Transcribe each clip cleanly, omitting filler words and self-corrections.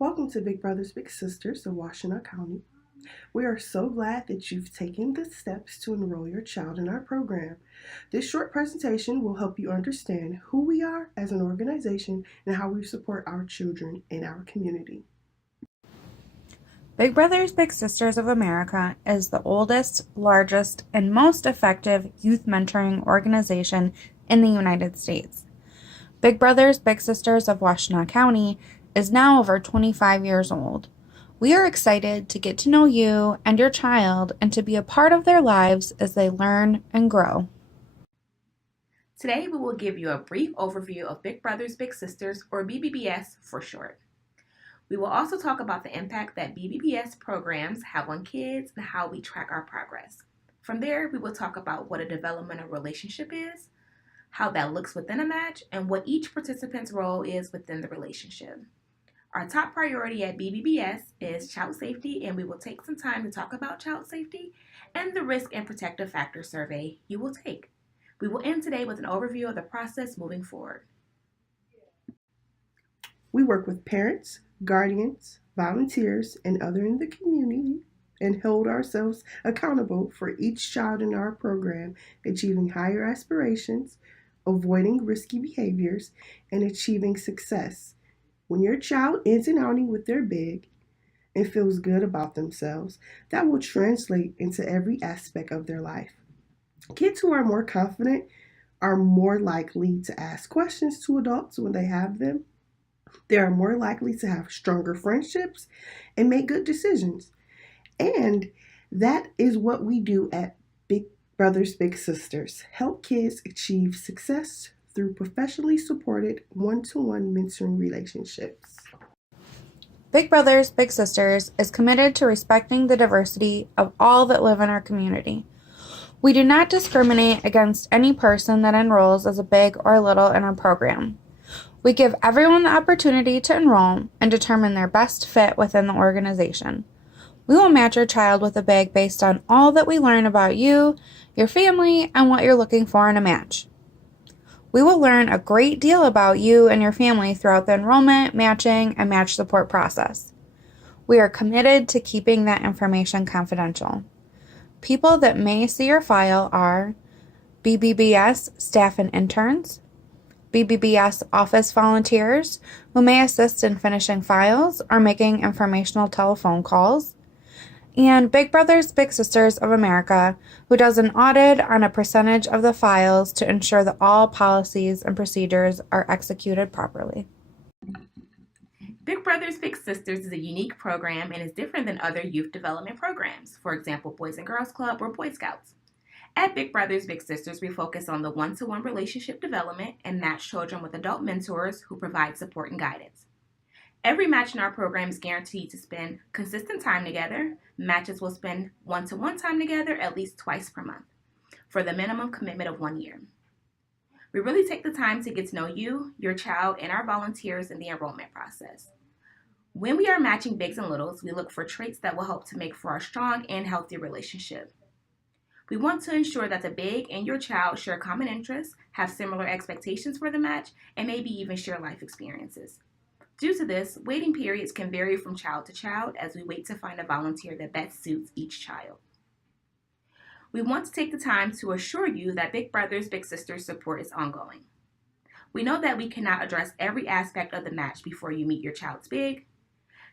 Welcome to Big Brothers Big Sisters of Washtenaw County. We are so glad that you've taken the steps to enroll your child in our program. This short presentation will help you understand who we are as an organization and how we support our children in our community. Big Brothers Big Sisters of America is the oldest, largest, and most effective youth mentoring organization in the United States. Big Brothers Big Sisters of Washtenaw County is now over 25 years old. We are excited to get to know you and your child and to be a part of their lives as they learn and grow. Today we will give you a brief overview of Big Brothers Big Sisters, or BBBS for short. We will also talk about the impact that BBBS programs have on kids and how we track our progress. From there, we will talk about what a developmental relationship is, how that looks within a match, and what each participant's role is within the relationship. Our top priority at BBBS is child safety, and we will take some time to talk about child safety and the risk and protective factor survey you will take. We will end today with an overview of the process moving forward. We work with parents, guardians, volunteers, and others in the community and hold ourselves accountable for each child in our program achieving higher aspirations, avoiding risky behaviors, and achieving success. When your child ends an outing with their big and feels good about themselves, that will translate into every aspect of their life. Kids who are more confident are more likely to ask questions to adults when they have them. They are more likely to have stronger friendships and make good decisions. And that is what we do at Big Brothers Big Sisters. Help kids achieve success through professionally supported one-to-one mentoring relationships. Big Brothers Big Sisters is committed to respecting the diversity of all that live in our community. We do not discriminate against any person that enrolls as a big or little in our program. We give everyone the opportunity to enroll and determine their best fit within the organization. We will match your child with a big based on all that we learn about you, your family, and what you're looking for in a match. We will learn a great deal about you and your family throughout the enrollment, matching, and match support process. We are committed to keeping that information confidential. People that may see your file are BBBS staff and interns, BBBS office volunteers who may assist in finishing files or making informational telephone calls, and Big Brothers Big Sisters of America, who does an audit on a percentage of the files to ensure that all policies and procedures are executed properly. Big Brothers Big Sisters is a unique program and is different than other youth development programs, for example, Boys and Girls Club or Boy Scouts. At Big Brothers Big Sisters, we focus on the one-to-one relationship development and match children with adult mentors who provide support and guidance. Every match in our program is guaranteed to spend consistent time together. Matches will spend one-to-one time together at least twice per month for the minimum commitment of 1 year. We really take the time to get to know you, your child, and our volunteers in the enrollment process. When we are matching bigs and littles, we look for traits that will help to make for a strong and healthy relationship. We want to ensure that the big and your child share common interests, have similar expectations for the match, and maybe even share life experiences. Due to this, waiting periods can vary from child to child as we wait to find a volunteer that best suits each child. We want to take the time to assure you that Big Brothers Big Sisters support is ongoing. We know that we cannot address every aspect of the match before you meet your child's big.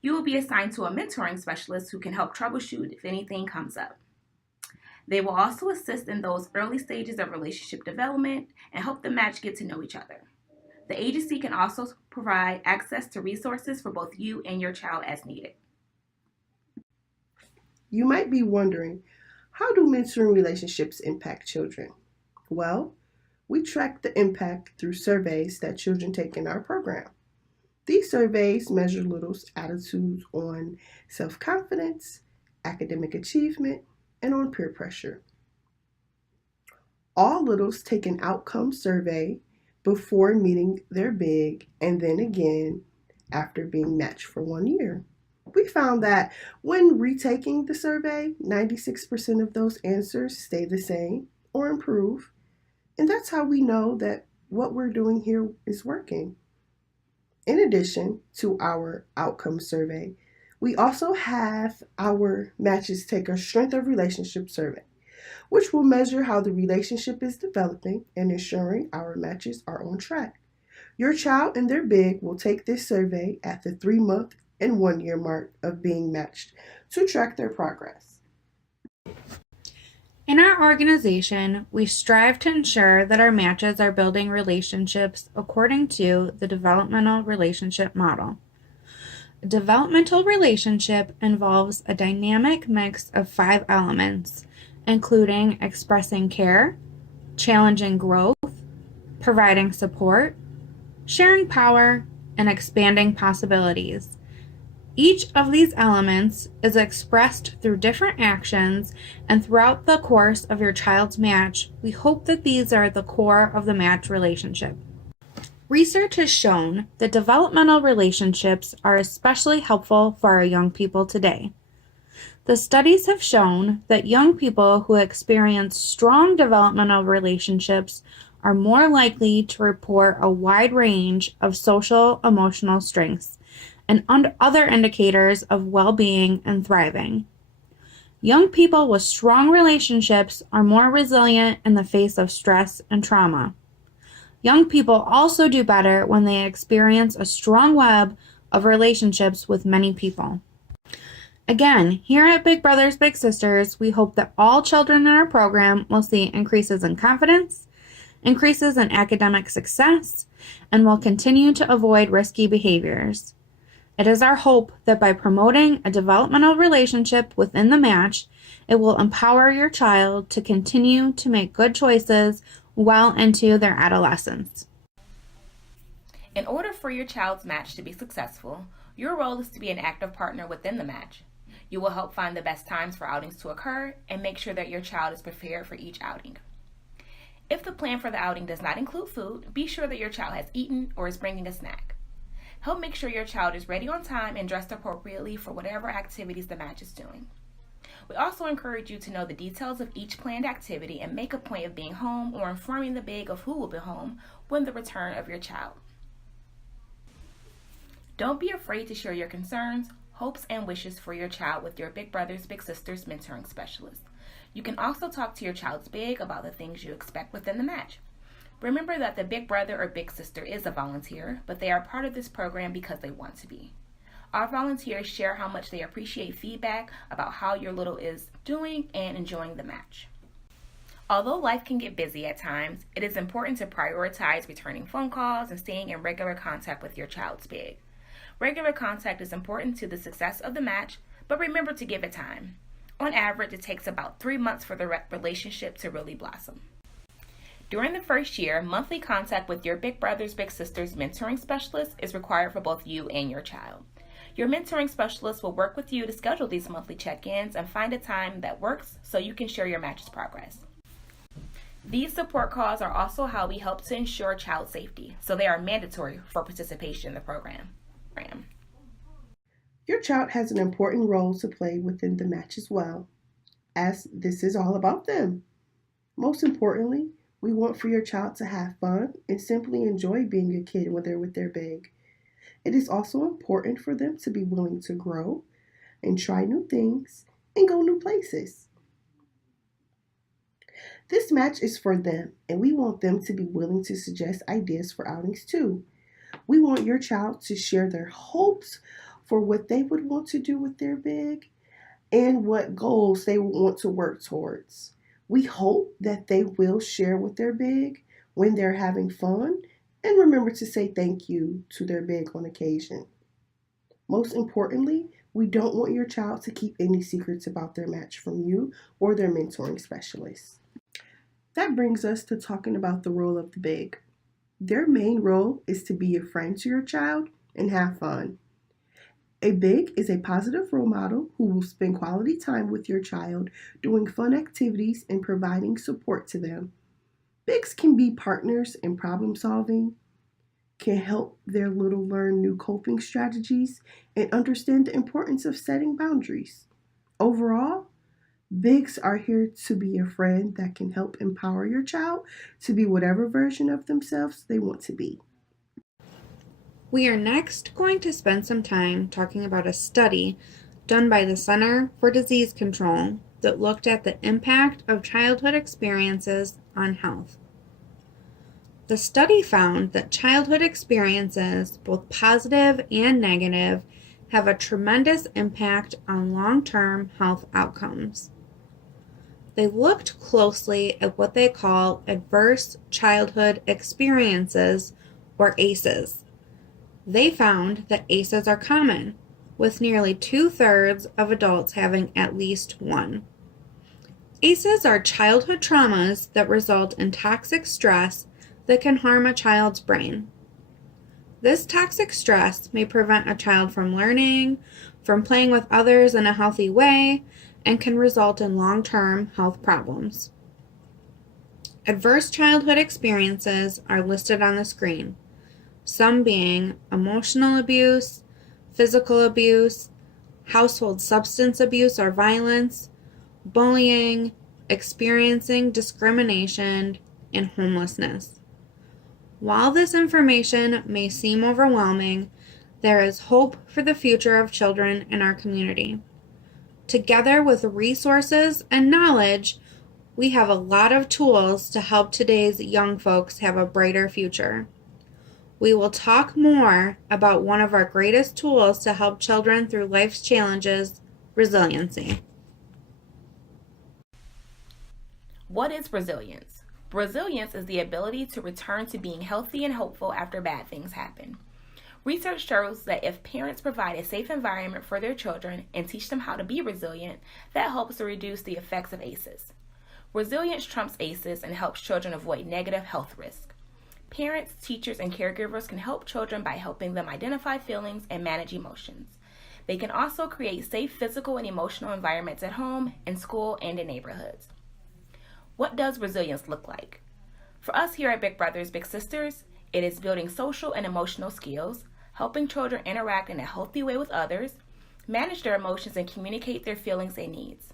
You will be assigned to a mentoring specialist who can help troubleshoot if anything comes up. They will also assist in those early stages of relationship development and help the match get to know each other. The agency can also provide access to resources for both you and your child as needed. You might be wondering, how do mentoring relationships impact children? Well, we track the impact through surveys that children take in our program. These surveys measure littles' attitudes on self-confidence, academic achievement, and on peer pressure. All littles take an outcome survey before meeting their big and then again after being matched for 1 year. We found that when retaking the survey, 96% of those answers stay the same or improve. And that's how we know that what we're doing here is working. In addition to our outcome survey, we also have our Matches Take a Strength of Relationship survey, which will measure how the relationship is developing and ensuring our matches are on track. Your child and their big will take this survey at the 3 month and 1 year mark of being matched to track their progress. In our organization, we strive to ensure that our matches are building relationships according to the developmental relationship model. A developmental relationship involves a dynamic mix of 5 elements, including expressing care, challenging growth, providing support, sharing power, and expanding possibilities. Each of these elements is expressed through different actions, and throughout the course of your child's match, we hope that these are the core of the match relationship. Research has shown that developmental relationships are especially helpful for our young people today. The studies have shown that young people who experience strong developmental relationships are more likely to report a wide range of social emotional strengths and other indicators of well-being and thriving. Young people with strong relationships are more resilient in the face of stress and trauma. Young people also do better when they experience a strong web of relationships with many people. Again, here at Big Brothers Big Sisters, we hope that all children in our program will see increases in confidence, increases in academic success, and will continue to avoid risky behaviors. It is our hope that by promoting a developmental relationship within the match, it will empower your child to continue to make good choices well into their adolescence. In order for your child's match to be successful, your role is to be an active partner within the match. You will help find the best times for outings to occur and make sure that your child is prepared for each outing. If the plan for the outing does not include food, be sure that your child has eaten or is bringing a snack. Help make sure your child is ready on time and dressed appropriately for whatever activities the match is doing. We also encourage you to know the details of each planned activity and make a point of being home or informing the big of who will be home when the return of your child. Don't be afraid to share your concerns, hopes, and wishes for your child with your Big Brothers Big Sisters mentoring specialist. You can also talk to your child's big about the things you expect within the match. Remember that the big brother or big sister is a volunteer, but they are part of this program because they want to be. Our volunteers share how much they appreciate feedback about how your little is doing and enjoying the match. Although life can get busy at times, it is important to prioritize returning phone calls and staying in regular contact with your child's big. Regular contact is important to the success of the match, but remember to give it time. On average, it takes about 3 months for the relationship to really blossom. During the first year, monthly contact with your Big Brothers Big Sisters mentoring specialist is required for both you and your child. Your mentoring specialist will work with you to schedule these monthly check-ins and find a time that works so you can share your match's progress. These support calls are also how we help to ensure child safety, so they are mandatory for participation in the program. Your child has an important role to play within the match as well, as this is all about them. Most importantly, we want for your child to have fun and simply enjoy being a kid when they're with their big. It is also important for them to be willing to grow and try new things and go new places. This match is for them, and we want them to be willing to suggest ideas for outings too. We want your child to share their hopes for what they would want to do with their big and what goals they want to work towards. We hope that they will share with their big when they're having fun and remember to say thank you to their big on occasion. Most importantly, we don't want your child to keep any secrets about their match from you or their mentoring specialist. That brings us to talking about the role of the big. Their main role is to be a friend to your child and have fun. A big is a positive role model who will spend quality time with your child doing fun activities and providing support to them. Bigs can be partners in problem solving, can help their little learn new coping strategies, and understand the importance of setting boundaries. Overall, bigs are here to be a friend that can help empower your child to be whatever version of themselves they want to be. We are next going to spend some time talking about a study done by the Center for Disease Control that looked at the impact of childhood experiences on health. The study found that childhood experiences, both positive and negative, have a tremendous impact on long-term health outcomes. They looked closely at what they call adverse childhood experiences, or ACEs. They found that ACEs are common, with nearly 2/3 of adults having at least one. ACEs are childhood traumas that result in toxic stress that can harm a child's brain. This toxic stress may prevent a child from learning, from playing with others in a healthy way, and can result in long-term health problems. Adverse childhood experiences are listed on the screen, some being emotional abuse, physical abuse, household substance abuse or violence, bullying, experiencing discrimination, and homelessness. While this information may seem overwhelming, there is hope for the future of children in our community. Together with resources and knowledge, we have a lot of tools to help today's young folks have a brighter future. We will talk more about one of our greatest tools to help children through life's challenges, resiliency. What is resilience? Resilience is the ability to return to being healthy and hopeful after bad things happen. Research shows that if parents provide a safe environment for their children and teach them how to be resilient, that helps to reduce the effects of ACEs. Resilience trumps ACEs and helps children avoid negative health risk. Parents, teachers, and caregivers can help children by helping them identify feelings and manage emotions. They can also create safe physical and emotional environments at home, in school, and in neighborhoods. What does resilience look like? For us here at Big Brothers Big Sisters, it is building social and emotional skills, helping children interact in a healthy way with others, manage their emotions, and communicate their feelings and needs.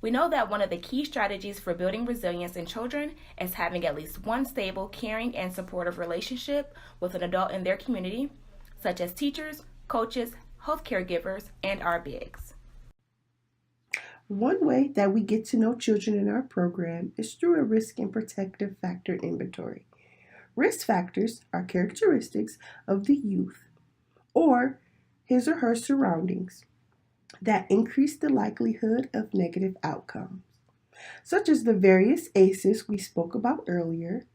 We know that one of the key strategies for building resilience in children is having at least one stable, caring, and supportive relationship with an adult in their community, such as teachers, coaches, health caregivers, and our bigs. One way that we get to know children in our program is through a risk and protective factor inventory. Risk factors are characteristics of the youth or his or her surroundings that increase the likelihood of negative outcomes, such as the various ACEs we spoke about earlier,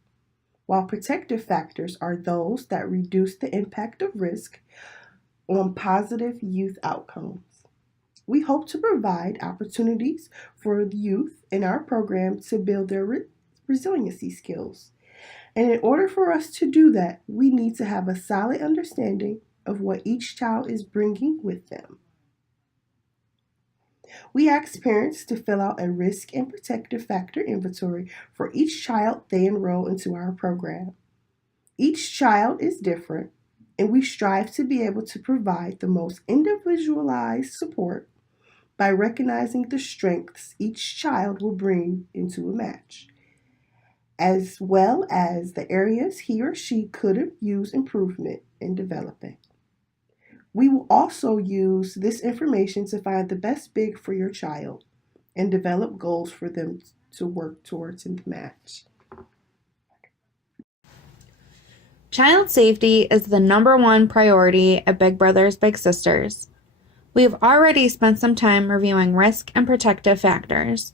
while protective factors are those that reduce the impact of risk on positive youth outcomes. We hope to provide opportunities for the youth in our program to build their resiliency skills. And in order for us to do that, we need to have a solid understanding of what each child is bringing with them. We ask parents to fill out a risk and protective factor inventory for each child they enroll into our program. Each child is different, and we strive to be able to provide the most individualized support by recognizing the strengths each child will bring into a match, as well as the areas he or she could use improvement in developing. We will also use this information to find the best big for your child and develop goals for them to work towards and match. Child safety is the #1 priority at Big Brothers Big Sisters. We have already spent some time reviewing risk and protective factors.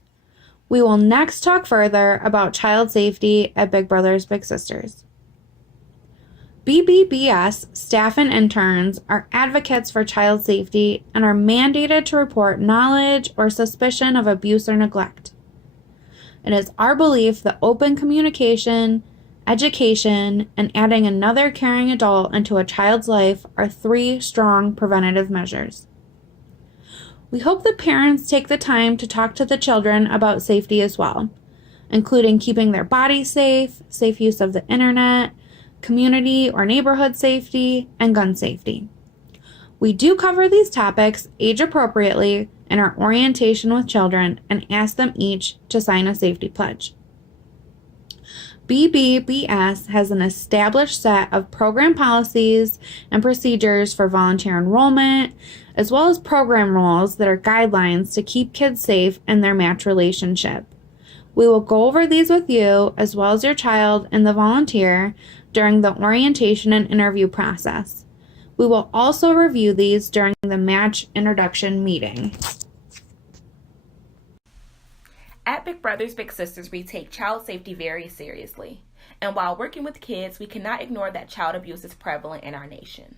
We will next talk further about child safety at Big Brothers Big Sisters. BBBS staff and interns are advocates for child safety and are mandated to report knowledge or suspicion of abuse or neglect. It is our belief that open communication, education, and adding another caring adult into a child's life are 3 strong preventative measures. We hope that parents take the time to talk to the children about safety as well, including keeping their bodies safe, safe use of the internet, community or neighborhood safety, and gun safety. We do cover these topics age appropriately in our orientation with children and ask them each to sign a safety pledge. BBBS has an established set of program policies and procedures for volunteer enrollment, as well as program rules that are guidelines to keep kids safe in their match relationship. We will go over these with you, as well as your child and the volunteer, during the orientation and interview process. We will also review these during the match introduction meeting. At Big Brothers Big Sisters, we take child safety very seriously. And while working with kids, we cannot ignore that child abuse is prevalent in our nation.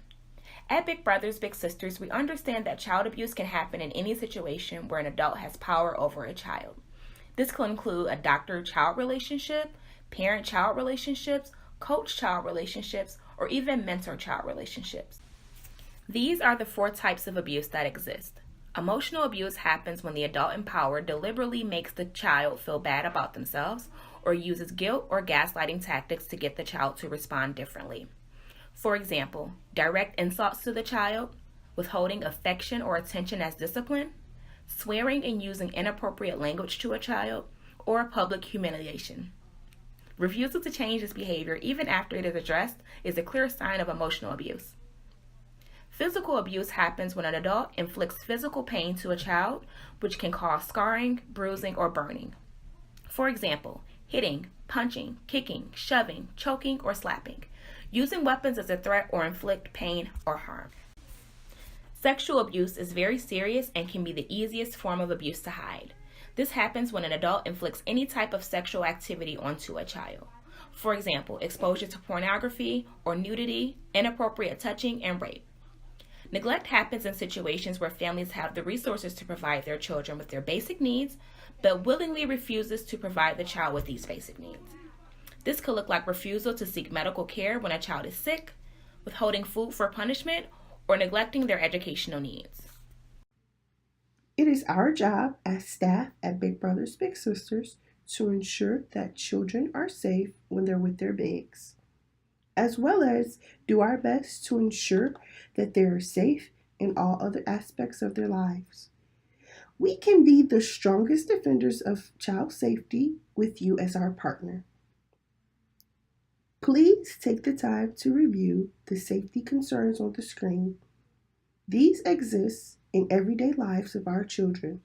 At Big Brothers Big Sisters, we understand that child abuse can happen in any situation where an adult has power over a child. This can include a doctor-child relationship, parent-child relationships, coach-child relationships, or even mentor-child relationships. These are the 4 types of abuse that exist. Emotional abuse happens when the adult in power deliberately makes the child feel bad about themselves or uses guilt or gaslighting tactics to get the child to respond differently. For example, direct insults to the child, withholding affection or attention as discipline, swearing and using inappropriate language to a child, or public humiliation. Refusal to change this behavior even after it is addressed is a clear sign of emotional abuse. Physical abuse happens when an adult inflicts physical pain to a child, which can cause scarring, bruising, or burning. For example, hitting, punching, kicking, shoving, choking, or slapping, using weapons as a threat or inflict pain or harm. Sexual abuse is very serious and can be the easiest form of abuse to hide. This happens when an adult inflicts any type of sexual activity onto a child. For example, exposure to pornography or nudity, inappropriate touching, and rape. Neglect happens in situations where families have the resources to provide their children with their basic needs, but willingly refuses to provide the child with these basic needs. This could look like refusal to seek medical care when a child is sick, withholding food for punishment, or neglecting their educational needs. It is our job as staff at Big Brothers Big Sisters to ensure that children are safe when they're with their bigs, as well as do our best to ensure that they are safe in all other aspects of their lives. We can be the strongest defenders of child safety with you as our partner. Please take the time to review the safety concerns on the screen. These exist in everyday lives of our children.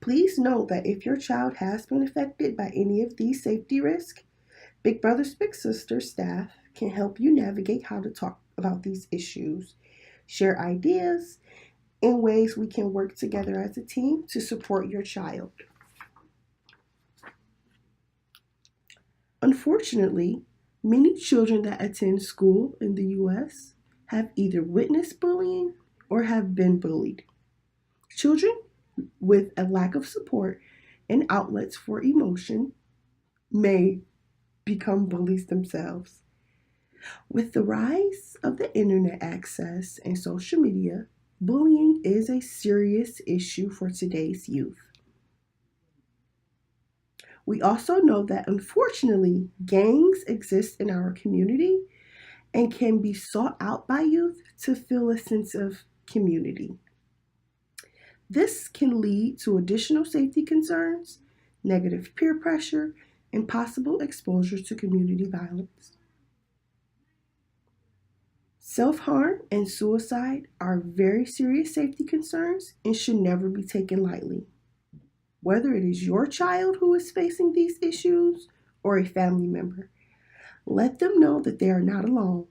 Please know that if your child has been affected by any of these safety risks, Big Brothers Big Sisters staff can help you navigate how to talk about these issues, share ideas, and ways we can work together as a team to support your child. Unfortunately, many children that attend school in the U.S. have either witnessed bullying or have been bullied. Children with a lack of support and outlets for emotion may become bullies themselves. With the rise of the internet access and social media, bullying is a serious issue for today's youth. We also know that unfortunately, gangs exist in our community and can be sought out by youth to feel a sense of community. This can lead to additional safety concerns, negative peer pressure, and possible exposure to community violence. Self-harm and suicide are very serious safety concerns and should never be taken lightly. Whether it is your child who is facing these issues or a family member, let them know that they are not alone.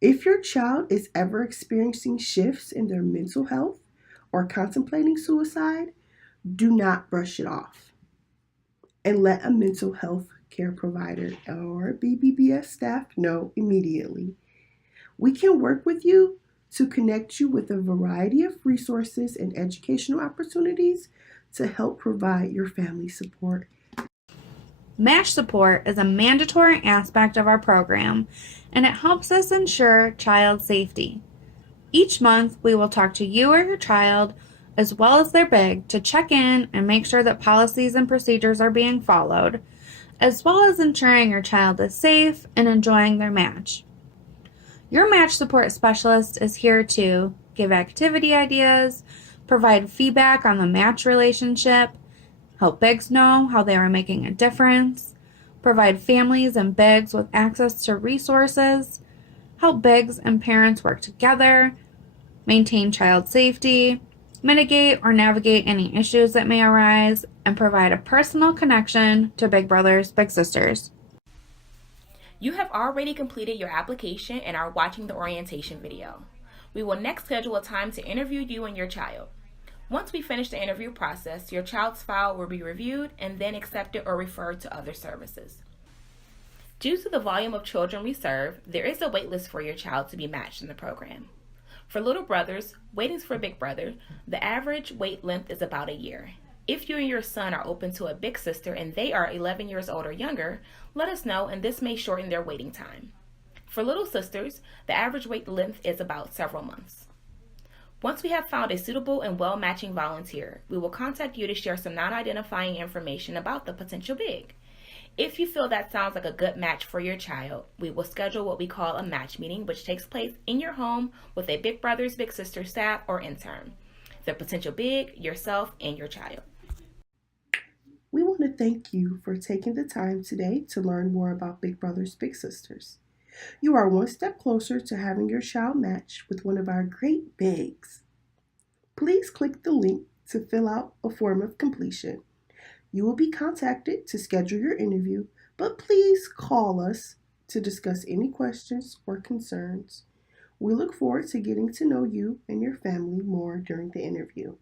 If your child is ever experiencing shifts in their mental health or contemplating suicide, do not brush it off and let a mental health care provider or BBBS staff know immediately. We can work with you to connect you with a variety of resources and educational opportunities to help provide your family support. Match support is a mandatory aspect of our program, and it helps us ensure child safety. Each month, we will talk to you or your child, as well as their big, to check in and make sure that policies and procedures are being followed, as well as ensuring your child is safe and enjoying their match. Your match support specialist is here to give activity ideas, provide feedback on the match relationship, help bigs know how they are making a difference, provide families and bigs with access to resources, help bigs and parents work together, maintain child safety, mitigate or navigate any issues that may arise, and provide a personal connection to Big Brothers Big Sisters. You have already completed your application and are watching the orientation video. We will next schedule a time to interview you and your child. Once we finish the interview process, your child's file will be reviewed and then accepted or referred to other services. Due to the volume of children we serve, there is a wait list for your child to be matched in the program. For little brothers, waiting for Big Brother, the average wait length is about a year. If you and your son are open to a big sister and they are 11 years old or younger, let us know and this may shorten their waiting time. For little sisters, the average wait length is about several months. Once we have found a suitable and well-matching volunteer, we will contact you to share some non-identifying information about the potential big. If you feel that sounds like a good match for your child, we will schedule what we call a match meeting, which takes place in your home with a Big Brothers Big Sisters staff or intern, the potential big, yourself, and your child. We want to thank you for taking the time today to learn more about Big Brothers Big Sisters. You are one step closer to having your child matched with one of our great bigs. Please click the link to fill out a form of completion. You will be contacted to schedule your interview, but please call us to discuss any questions or concerns. We look forward to getting to know you and your family more during the interview.